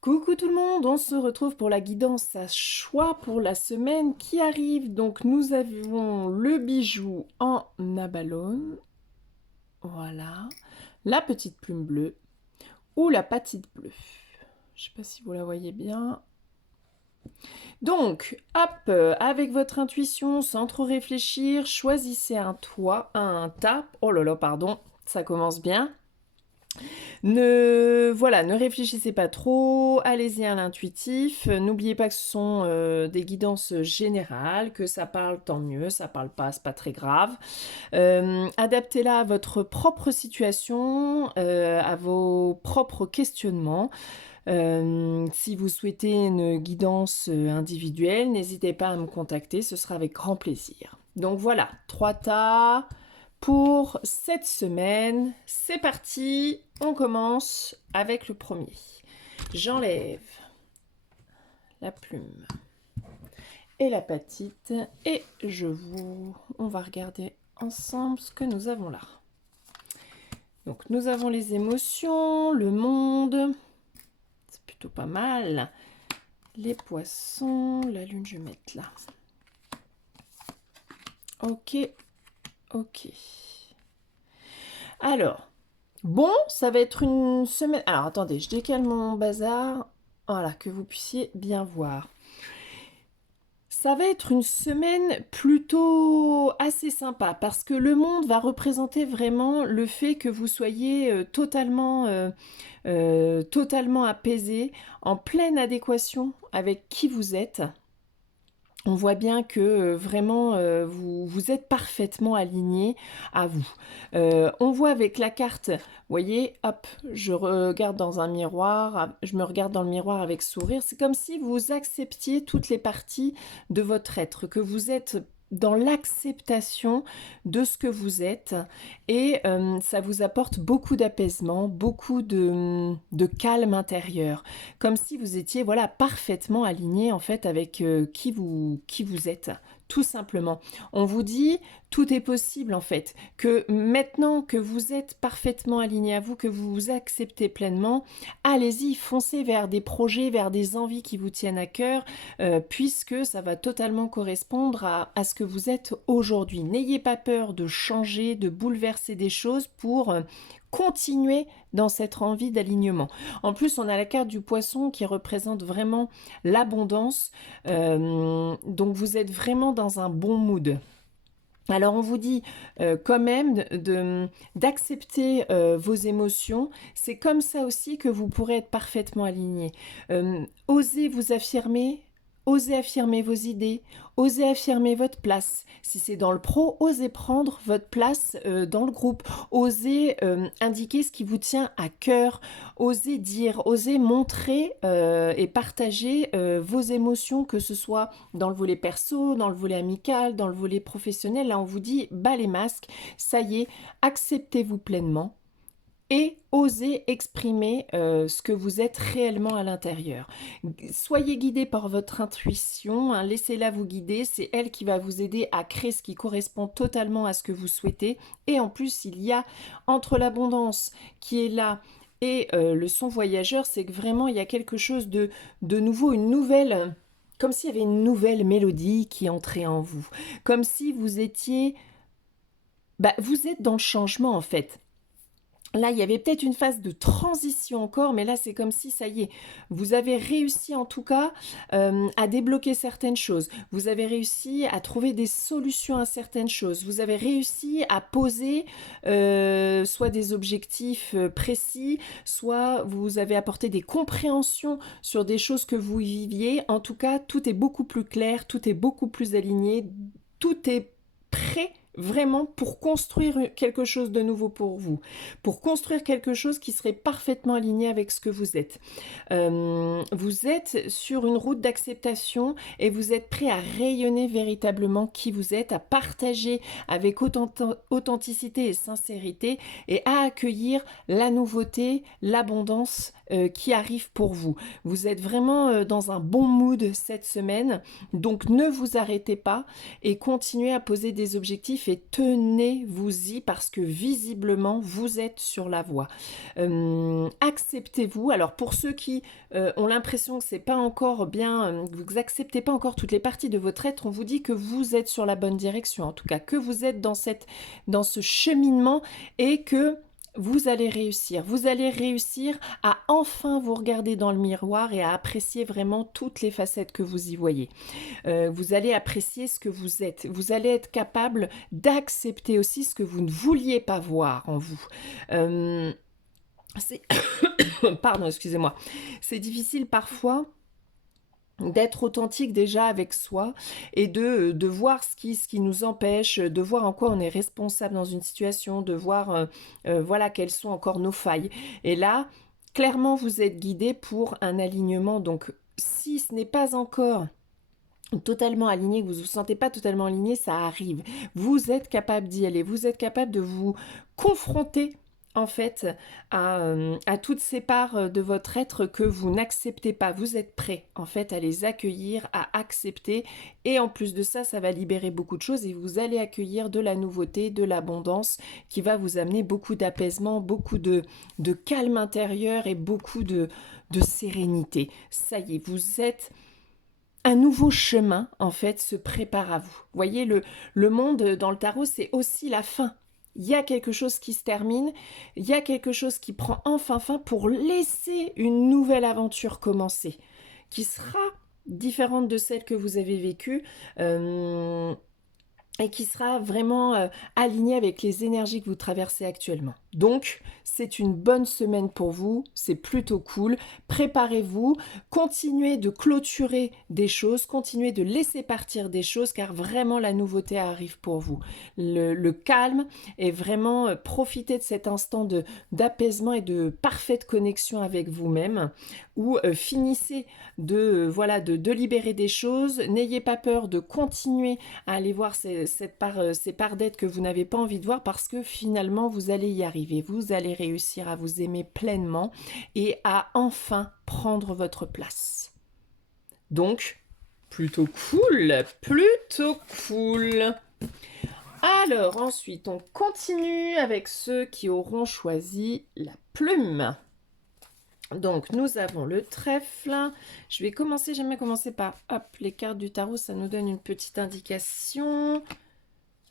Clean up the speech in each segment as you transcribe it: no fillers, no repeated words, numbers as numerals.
Coucou tout le monde, on se retrouve pour la guidance à choix pour la semaine qui arrive. Donc nous avons le bijou en abalone, voilà, la petite plume bleue ou la patite bleue. Je ne sais pas si vous la voyez bien. Donc, hop, avec votre intuition, sans trop réfléchir, choisissez un tas. Oh là là, pardon, ça commence bien. Ne réfléchissez pas trop, allez-y à l'intuitif. N'oubliez pas que ce sont des guidances générales, que ça parle, tant mieux, ça parle pas, c'est pas très grave. Adaptez-la à votre propre situation, à vos propres questionnements. Si vous souhaitez une guidance individuelle, n'hésitez pas à me contacter, ce sera avec grand plaisir. Donc voilà, 3 tas pour cette semaine. C'est parti, on commence avec le premier. J'enlève la plume et la patite et on va regarder ensemble ce que nous avons là. Donc nous avons les émotions, le monde, c'est plutôt pas mal. Les poissons, la lune, je vais mettre là. Ok, ok. Alors, bon, ça va être une semaine... Alors, attendez, je décale mon bazar. Voilà, que vous puissiez bien voir. Ça va être une semaine plutôt assez sympa parce que le monde va représenter vraiment le fait que vous soyez totalement apaisé, en pleine adéquation avec qui vous êtes. On voit bien que vraiment vous êtes parfaitement aligné à vous. On voit avec la carte, vous voyez, hop, je me regarde dans le miroir avec sourire. C'est comme si vous acceptiez toutes les parties de votre être, que vous êtes dans l'acceptation de ce que vous êtes et ça vous apporte beaucoup d'apaisement, beaucoup de calme intérieur, comme si vous étiez voilà parfaitement aligné en fait avec qui vous êtes, tout simplement. On vous dit tout est possible en fait, que maintenant que vous êtes parfaitement aligné à vous, que vous vous acceptez pleinement, allez-y, foncez vers des projets, vers des envies qui vous tiennent à cœur, puisque ça va totalement correspondre à ce que vous êtes aujourd'hui. N'ayez pas peur de changer, de bouleverser des choses pour continuer dans cette envie d'alignement. En plus, on a la carte du poisson qui représente vraiment l'abondance, donc vous êtes vraiment dans un bon mood. Alors on vous dit quand même d'accepter vos émotions. C'est comme ça aussi que vous pourrez être parfaitement aligné. Osez vous affirmer. Osez affirmer vos idées, osez affirmer votre place. Si c'est dans le pro, osez prendre votre place dans le groupe, osez indiquer ce qui vous tient à cœur, osez dire, osez montrer et partager vos émotions, que ce soit dans le volet perso, dans le volet amical, dans le volet professionnel. Là, on vous dit, bas les masques, ça y est, acceptez-vous pleinement et osez exprimer ce que vous êtes réellement à l'intérieur. Soyez guidé par votre intuition, hein, laissez-la vous guider, c'est elle qui va vous aider à créer ce qui correspond totalement à ce que vous souhaitez. Et en plus, il y a entre l'abondance qui est là et le son voyageur, c'est que vraiment il y a quelque chose de nouveau, une nouvelle, comme s'il y avait une nouvelle mélodie qui entrait en vous, comme si vous étiez, vous êtes dans le changement en fait. Là, il y avait peut-être une phase de transition encore, mais là, c'est comme si, ça y est, vous avez réussi en tout cas à débloquer certaines choses. Vous avez réussi à trouver des solutions à certaines choses. Vous avez réussi à poser soit des objectifs précis, soit vous avez apporté des compréhensions sur des choses que vous viviez. En tout cas, tout est beaucoup plus clair, tout est beaucoup plus aligné, tout est prêt vraiment pour construire quelque chose de nouveau pour vous, pour construire quelque chose qui serait parfaitement aligné avec ce que vous êtes. Vous êtes sur une route d'acceptation et vous êtes prêt à rayonner véritablement qui vous êtes, à partager avec authenticité et sincérité et à accueillir la nouveauté, l'abondance qui arrive pour vous. Vous êtes vraiment dans un bon mood cette semaine, donc ne vous arrêtez pas et continuez à poser des objectifs et tenez-vous-y parce que visiblement, vous êtes sur la voie. Acceptez-vous. Alors, pour ceux qui ont l'impression que c'est pas encore bien, vous acceptez pas encore toutes les parties de votre être, on vous dit que vous êtes sur la bonne direction, en tout cas, que vous êtes dans ce cheminement et que vous allez réussir. Vous allez réussir à enfin vous regarder dans le miroir et à apprécier vraiment toutes les facettes que vous y voyez. Vous allez apprécier ce que vous êtes. Vous allez être capable d'accepter aussi ce que vous ne vouliez pas voir en vous. C'est... Pardon, excusez-moi. C'est difficile parfois d'être authentique déjà avec soi et de voir ce qui nous empêche, de voir en quoi on est responsable dans une situation, de voir voilà quelles sont encore nos failles. Et là, clairement, vous êtes guidé pour un alignement. Donc, si ce n'est pas encore totalement aligné, que vous ne vous sentez pas totalement aligné, ça arrive. Vous êtes capable d'y aller, vous êtes capable de vous confronter en fait à toutes ces parts de votre être que vous n'acceptez pas. Vous êtes prêt en fait à les accueillir, à accepter et en plus de ça, ça va libérer beaucoup de choses et vous allez accueillir de la nouveauté, de l'abondance qui va vous amener beaucoup d'apaisement, beaucoup de calme intérieur et beaucoup de sérénité. Ça y est, vous êtes... Un nouveau chemin, en fait, se prépare à vous. Vous voyez, le monde dans le tarot, c'est aussi la fin. Il y a quelque chose qui se termine, il y a quelque chose qui prend enfin fin pour laisser une nouvelle aventure commencer, qui sera différente de celle que vous avez vécue et qui sera vraiment alignée avec les énergies que vous traversez actuellement. Donc, c'est une bonne semaine pour vous, c'est plutôt cool. Préparez-vous, continuez de clôturer des choses, continuez de laisser partir des choses, car vraiment la nouveauté arrive pour vous. Le calme et vraiment profitez de cet instant d'apaisement et de parfaite connexion avec vous-même, où finissez de libérer des choses. N'ayez pas peur de continuer à aller voir ces parts d'être que vous n'avez pas envie de voir, parce que finalement vous allez y arriver. Vous allez réussir à vous aimer pleinement et à enfin prendre votre place. Donc, plutôt cool, plutôt cool. Alors ensuite, on continue avec ceux qui auront choisi la plume. Donc, nous avons le trèfle. Je vais commencer, j'aime bien commencer par les cartes du tarot, ça nous donne une petite indication.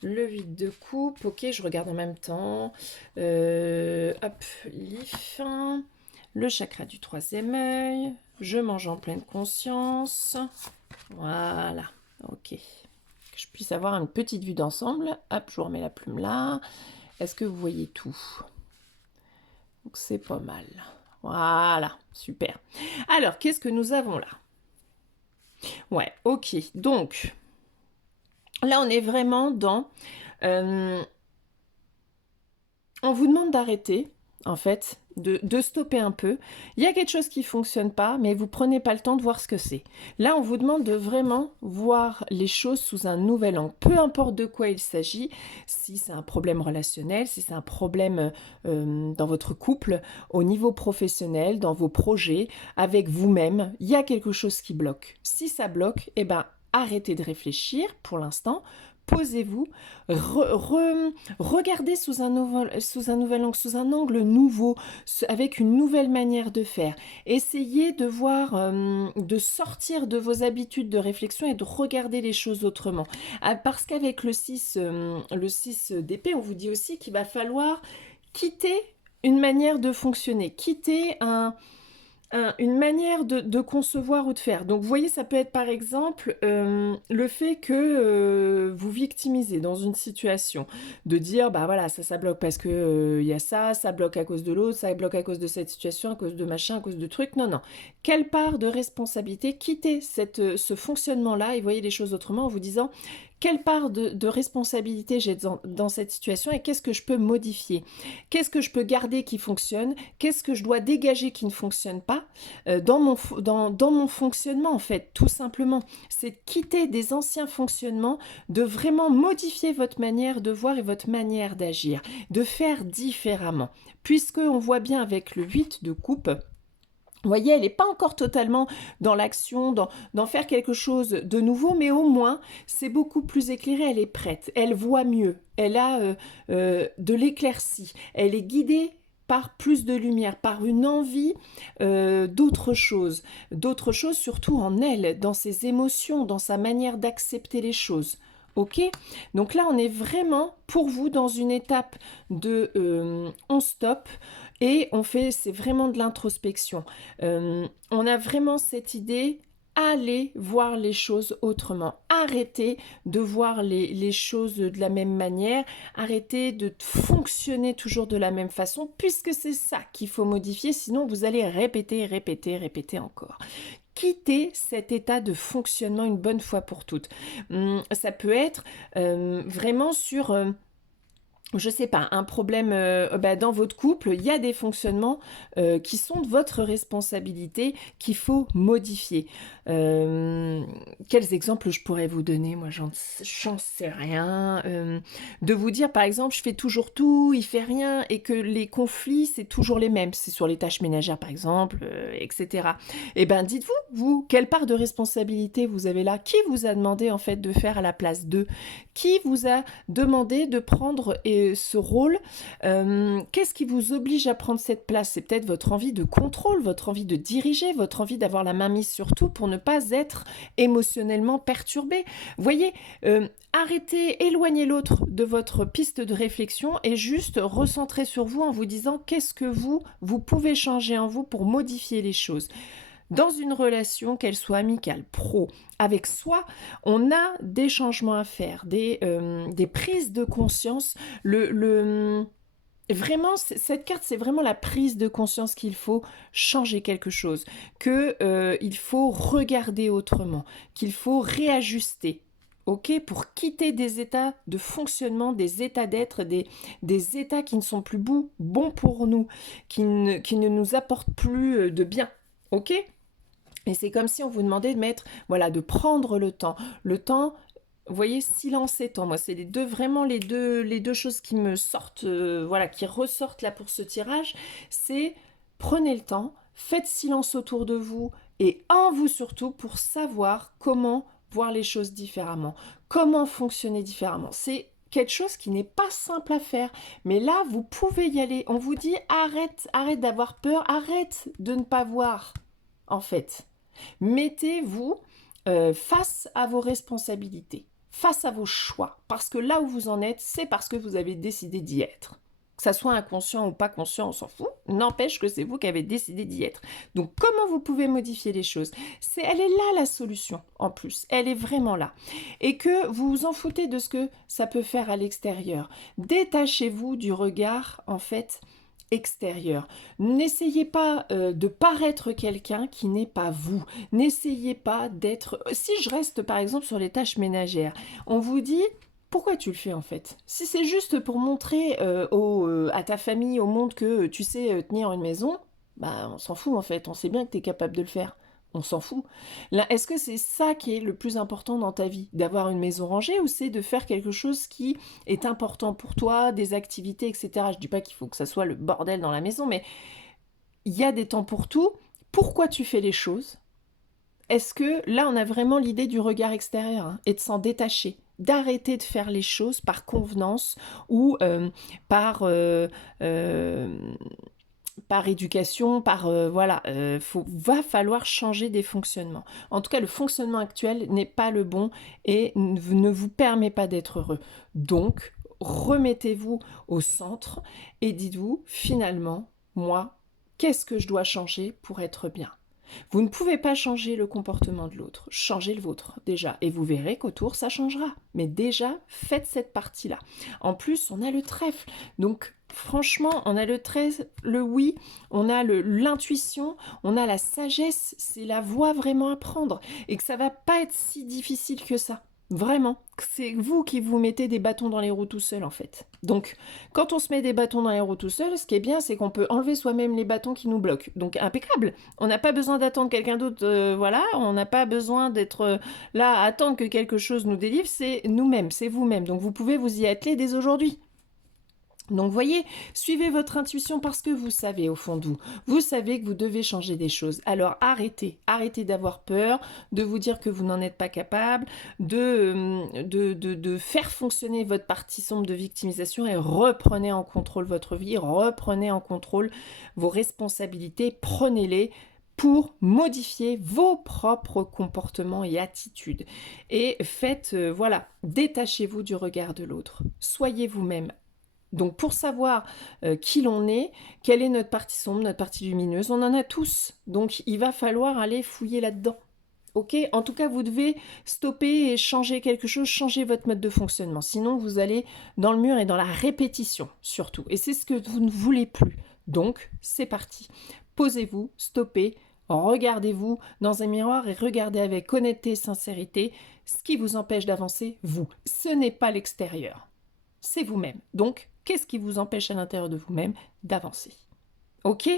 Le 8 de coupe, ok, je regarde en même temps. L'if, le chakra du troisième œil, je mange en pleine conscience. Voilà, ok. Que je puisse avoir une petite vue d'ensemble. Hop, je vous remets la plume là. Est-ce que vous voyez tout? Donc c'est pas mal. Voilà, super. Alors, qu'est-ce que nous avons là? Ouais, ok, donc... Là, on est vraiment dans... on vous demande d'arrêter, en fait, de stopper un peu. Il y a quelque chose qui ne fonctionne pas, mais vous ne prenez pas le temps de voir ce que c'est. Là, on vous demande de vraiment voir les choses sous un nouvel angle. Peu importe de quoi il s'agit, si c'est un problème relationnel, si c'est un problème dans votre couple, au niveau professionnel, dans vos projets, avec vous-même, il y a quelque chose qui bloque. Si ça bloque, eh ben, arrêtez de réfléchir pour l'instant, posez-vous, regardez sous un nouvel angle, sous un angle nouveau, avec une nouvelle manière de faire. Essayez de voir, de sortir de vos habitudes de réflexion et de regarder les choses autrement. Parce qu'avec le 6 d'épée, on vous dit aussi qu'il va falloir quitter une manière de fonctionner, quitter une manière de concevoir ou de faire. Donc vous voyez, ça peut être par exemple le fait que vous victimisez dans une situation, de dire bah voilà, ça bloque parce que y a ça bloque à cause de l'autre, ça bloque à cause de cette situation, à cause de machin, à cause de trucs. Non. Quelle part de responsabilité? Quittez ce fonctionnement-là et voyez les choses autrement en vous disant quelle part de responsabilité j'ai dans cette situation et qu'est-ce que je peux modifier? Qu'est-ce que je peux garder qui fonctionne? Qu'est-ce que je dois dégager qui ne fonctionne pas dans mon fonctionnement, en fait, tout simplement? C'est de quitter des anciens fonctionnements, de vraiment modifier votre manière de voir et votre manière d'agir, de faire différemment. Puisque on voit bien avec le 8 de coupe, Vous voyez, elle n'est pas encore totalement dans l'action, d'en faire quelque chose de nouveau, mais au moins, c'est beaucoup plus éclairé, elle est prête, elle voit mieux, elle a de l'éclaircie, elle est guidée par plus de lumière, par une envie d'autre chose surtout en elle, dans ses émotions, dans sa manière d'accepter les choses. Ok, donc là on est vraiment pour vous dans une étape de on stop et on fait, c'est vraiment de l'introspection. On a vraiment cette idée, allez voir les choses autrement. Arrêtez de voir les choses de la même manière, arrêtez de fonctionner toujours de la même façon, puisque c'est ça qu'il faut modifier, sinon vous allez répéter, répéter, répéter encore. Quitter cet état de fonctionnement une bonne fois pour toutes. Ça peut être vraiment sur je sais pas, un problème dans votre couple, il y a des fonctionnements qui sont de votre responsabilité qu'il faut modifier. Quels exemples je pourrais vous donner? Moi, j'en sais rien. De vous dire, par exemple, je fais toujours tout, il fait rien, et que les conflits, c'est toujours les mêmes. C'est sur les tâches ménagères, par exemple, etc. Eh bien, dites-vous, vous, quelle part de responsabilité vous avez là? Qui vous a demandé, en fait, de faire à la place d'eux? Qui vous a demandé de prendre ce rôle? Qu'est-ce qui vous oblige à prendre cette place? C'est peut-être votre envie de contrôle, votre envie de diriger, votre envie d'avoir la main mise sur tout pour ne pas être émotionnellement perturbé. Voyez, arrêtez, éloignez l'autre de votre piste de réflexion et juste recentrez sur vous en vous disant qu'est-ce que vous pouvez changer en vous pour modifier les choses. Dans une relation, qu'elle soit amicale, pro, avec soi, on a des changements à faire, des prises de conscience. Vraiment, cette carte, c'est vraiment la prise de conscience qu'il faut changer quelque chose, qu'il faut regarder autrement, qu'il faut réajuster. Ok, pour quitter des états de fonctionnement, des états d'être, des états qui ne sont plus bons pour nous, qui ne nous apportent plus de bien. Ok? Et c'est comme si on vous demandait de mettre, voilà, de prendre le temps. Le temps, vous voyez, silence et temps. Moi, c'est vraiment les deux choses qui me sortent, voilà, qui ressortent là pour ce tirage. C'est prenez le temps, faites silence autour de vous et en vous surtout pour savoir comment voir les choses différemment, comment fonctionner différemment. C'est quelque chose qui n'est pas simple à faire, mais là, vous pouvez y aller. On vous dit, arrête d'avoir peur, arrête de ne pas voir, en fait. Mettez-vous face à vos responsabilités, face à vos choix, parce que là où vous en êtes, c'est parce que vous avez décidé d'y être. Que ça soit inconscient ou pas conscient, on s'en fout. N'empêche que c'est vous qui avez décidé d'y être. Donc comment vous pouvez modifier les choses? Elle est là la solution, en plus. Elle est vraiment là. Et que vous vous en foutez de ce que ça peut faire à l'extérieur. Détachez-vous du regard, en fait, extérieur. N'essayez pas de paraître quelqu'un qui n'est pas vous. N'essayez pas d'être... Si je reste par exemple sur les tâches ménagères, on vous dit... Pourquoi tu le fais en fait? Si c'est juste pour montrer à ta famille, au monde que tu sais tenir une maison, bah on s'en fout en fait, on sait bien que tu es capable de le faire. On s'en fout. Là, est-ce que c'est ça qui est le plus important dans ta vie? D'avoir une maison rangée ou c'est de faire quelque chose qui est important pour toi, des activités, etc. Je dis pas qu'il faut que ça soit le bordel dans la maison, mais il y a des temps pour tout. Pourquoi tu fais les choses? Est-ce que là, on a vraiment l'idée du regard extérieur hein, et de s'en détacher, d'arrêter de faire les choses par convenance ou par, par éducation, par voilà, va falloir changer des fonctionnements. En tout cas, le fonctionnement actuel n'est pas le bon et ne vous permet pas d'être heureux. Donc, remettez-vous au centre et dites-vous, finalement, moi, qu'est-ce que je dois changer pour être bien? Vous ne pouvez pas changer le comportement de l'autre, changez le vôtre déjà, et vous verrez qu'autour ça changera. Mais déjà, faites cette partie-là. En plus, on a le trèfle, donc franchement, on a le trèfle, le oui, on a l'intuition, on a la sagesse, c'est la voie vraiment à prendre, et que ça va pas être si difficile que ça. Vraiment, c'est vous qui vous mettez des bâtons dans les roues tout seul en fait. Donc, quand on se met des bâtons dans les roues tout seul, ce qui est bien, c'est qu'on peut enlever soi-même les bâtons qui nous bloquent. Donc, impeccable. On n'a pas besoin d'attendre quelqu'un d'autre, voilà. On n'a pas besoin d'être là à attendre que quelque chose nous délivre. C'est nous-mêmes, c'est vous-même. Donc, vous pouvez vous y atteler dès aujourd'hui. Donc, voyez, suivez votre intuition parce que vous savez au fond de vous. Vous savez que vous devez changer des choses. Alors, arrêtez d'avoir peur, de vous dire que vous n'en êtes pas capable, de faire fonctionner votre partie sombre de victimisation et reprenez en contrôle votre vie, reprenez en contrôle vos responsabilités, prenez-les pour modifier vos propres comportements et attitudes. Et faites, voilà, détachez-vous du regard de l'autre. Soyez vous-même. Donc pour savoir qui l'on est, quelle est notre partie sombre, notre partie lumineuse, on en a tous. Donc il va falloir aller fouiller là-dedans. Ok? En tout cas, vous devez stopper et changer quelque chose, changer votre mode de fonctionnement. Sinon, vous allez dans le mur et dans la répétition, surtout. Et c'est ce que vous ne voulez plus. Donc, c'est parti. Posez-vous, stoppez, regardez-vous dans un miroir et regardez avec honnêteté et sincérité ce qui vous empêche d'avancer, vous. Ce n'est pas l'extérieur. C'est vous-même. Donc, qu'est-ce qui vous empêche à l'intérieur de vous-même d'avancer? Ok?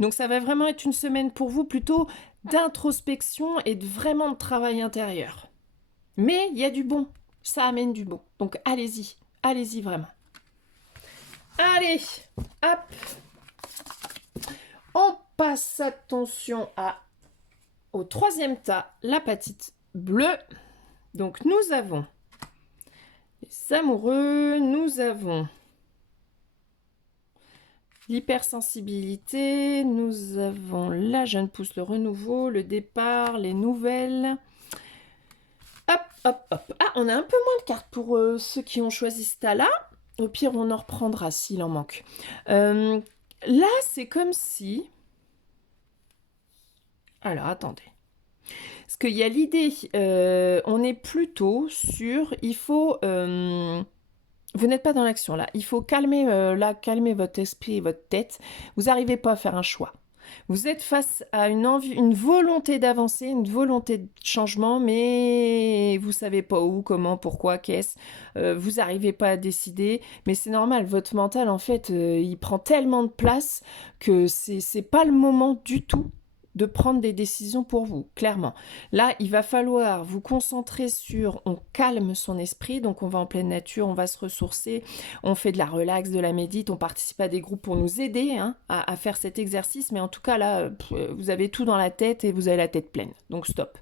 Donc, ça va vraiment être une semaine pour vous plutôt d'introspection et vraiment de travail intérieur. Mais il y a du bon. Ça amène du bon. Donc, allez-y. Allez-y vraiment. Allez, hop. On passe attention au troisième tas, l'apatite bleue. Donc, nous avons les amoureux, nous avons l'hypersensibilité, nous avons la jeune pousse, le renouveau, le départ, les nouvelles. Hop, hop, hop. Ah, on a un peu moins de cartes pour ceux qui ont choisi ce tas-là. Au pire, on en reprendra s'il en manque. Là, c'est comme si... Alors, attendez. Parce qu'il y a l'idée, on est plutôt sur... Il faut... Vous n'êtes pas dans l'action là. Il faut calmer, calmer votre esprit et votre tête. Vous n'arrivez pas à faire un choix. Vous êtes face à une envie, une volonté d'avancer, une volonté de changement, mais vous savez pas où, comment, pourquoi, qu'est-ce. Vous n'arrivez pas à décider, mais c'est normal. Votre mental, en fait, il prend tellement de place que c'est pas le moment du tout de prendre des décisions pour vous, clairement. Là, il va falloir vous concentrer sur, on calme son esprit, donc on va en pleine nature, on va se ressourcer, on fait de la relax, de la médite, on participe à des groupes pour nous aider à faire cet exercice, mais en tout cas là, vous avez tout dans la tête et vous avez la tête pleine, donc stop.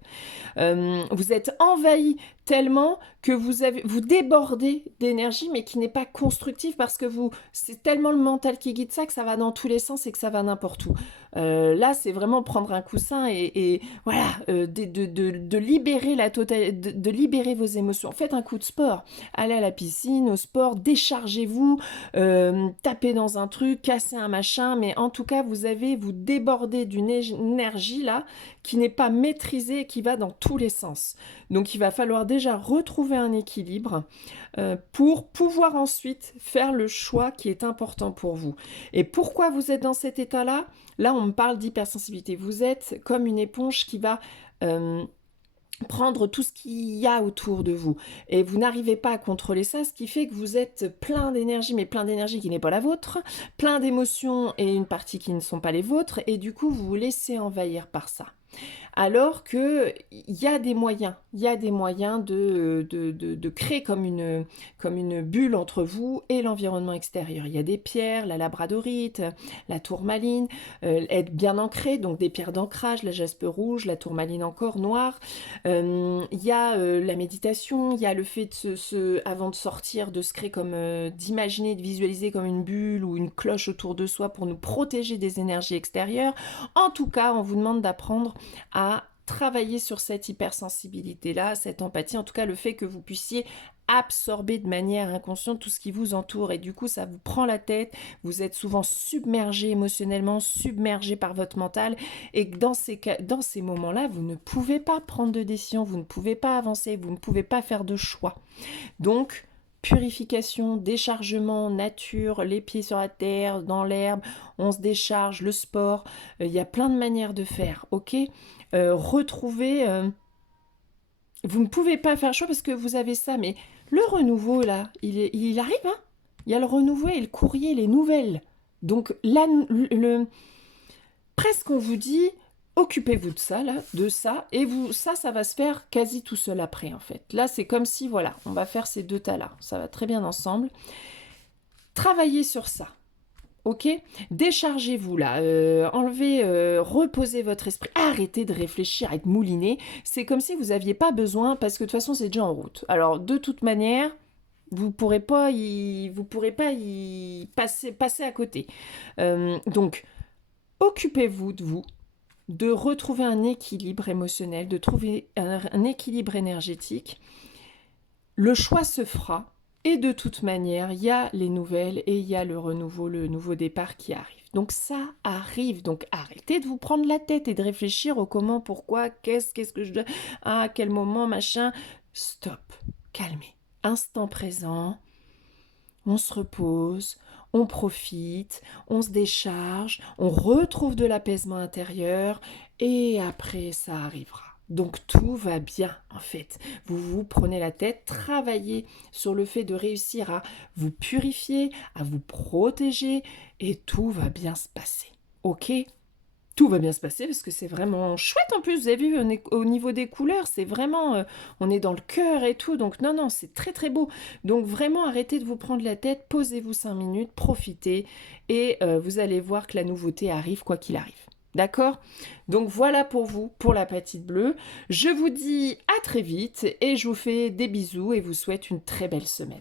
Vous êtes envahi tellement que vous débordez d'énergie, mais qui n'est pas constructive parce que c'est tellement le mental qui guide ça que ça va dans tous les sens et que ça va n'importe où. Là, c'est vraiment prendre un coussin et voilà, de libérer de libérer vos émotions. Faites un coup de sport, allez à la piscine, au sport, déchargez-vous, tapez dans un truc, cassez un machin, mais en tout cas, vous débordez d'une énergie là qui n'est pas maîtrisée et qui va dans tous les sens. Donc il va falloir déjà retrouver un équilibre pour pouvoir ensuite faire le choix qui est important pour vous. Et pourquoi vous êtes dans cet état-là? Là, on me parle d'hypersensibilité. Vous êtes comme une éponge qui va prendre tout ce qu'il y a autour de vous. Et vous n'arrivez pas à contrôler ça, ce qui fait que vous êtes plein d'énergie, mais plein d'énergie qui n'est pas la vôtre, plein d'émotions et une partie qui ne sont pas les vôtres, et du coup, vous vous laissez envahir par ça. Alors qu'il y a des moyens, de créer comme une bulle entre vous et l'environnement extérieur. Il y a des pierres, la labradorite, la tourmaline, être bien ancré, donc des pierres d'ancrage, la jaspe rouge, la tourmaline encore noire. Il y a la méditation, il y a le fait avant de sortir, de se créer d'imaginer, de visualiser comme une bulle ou une cloche autour de soi pour nous protéger des énergies extérieures. En tout cas, on vous demande d'apprendre à travailler sur cette hypersensibilité-là, cette empathie, en tout cas le fait que vous puissiez absorber de manière inconsciente tout ce qui vous entoure et du coup ça vous prend la tête, vous êtes souvent submergé émotionnellement, submergé par votre mental et dans ces moments-là, vous ne pouvez pas prendre de décision, vous ne pouvez pas avancer, vous ne pouvez pas faire de choix. Donc, purification, déchargement, nature, les pieds sur la terre, dans l'herbe, on se décharge, le sport, il y a plein de manières de faire, ok? Retrouver... vous ne pouvez pas faire choix parce que vous avez ça, mais le renouveau, là, il arrive, hein? Il y a le renouveau et le courrier, les nouvelles. Donc, là, presque on vous dit... Occupez-vous de ça, et ça va se faire quasi tout seul après, en fait. Là, c'est comme si, voilà, on va faire ces deux tas-là. Ça va très bien ensemble. Travaillez sur ça. Ok? Déchargez-vous là, enlevez, reposez votre esprit, arrêtez de réfléchir et de mouliner. C'est comme si vous n'aviez pas besoin, parce que de toute façon c'est déjà en route. Alors de toute manière, vous pourrez pas y passer à côté. Donc occupez-vous de vous, de retrouver un équilibre émotionnel, de trouver un équilibre énergétique. Le choix se fera. Et de toute manière, il y a les nouvelles et il y a le renouveau, le nouveau départ qui arrive. Donc ça arrive. Donc arrêtez de vous prendre la tête et de réfléchir au comment, pourquoi, qu'est-ce que je dois, à quel moment, machin. Stop, calmez. Instant présent, on se repose, on profite, on se décharge, on retrouve de l'apaisement intérieur et après ça arrivera. Donc tout va bien en fait. Vous vous prenez la tête, travaillez sur le fait de réussir à vous purifier, à vous protéger et tout va bien se passer. Ok? Tout va bien se passer parce que c'est vraiment chouette en plus. Vous avez vu au niveau des couleurs, c'est vraiment, on est dans le cœur et tout. Donc non, non, c'est très très beau. Donc vraiment, arrêtez de vous prendre la tête, posez-vous 5 minutes, profitez et vous allez voir que la nouveauté arrive quoi qu'il arrive. D'accord? Donc voilà pour vous, pour la petite bleue. Je vous dis à très vite et je vous fais des bisous et vous souhaite une très belle semaine.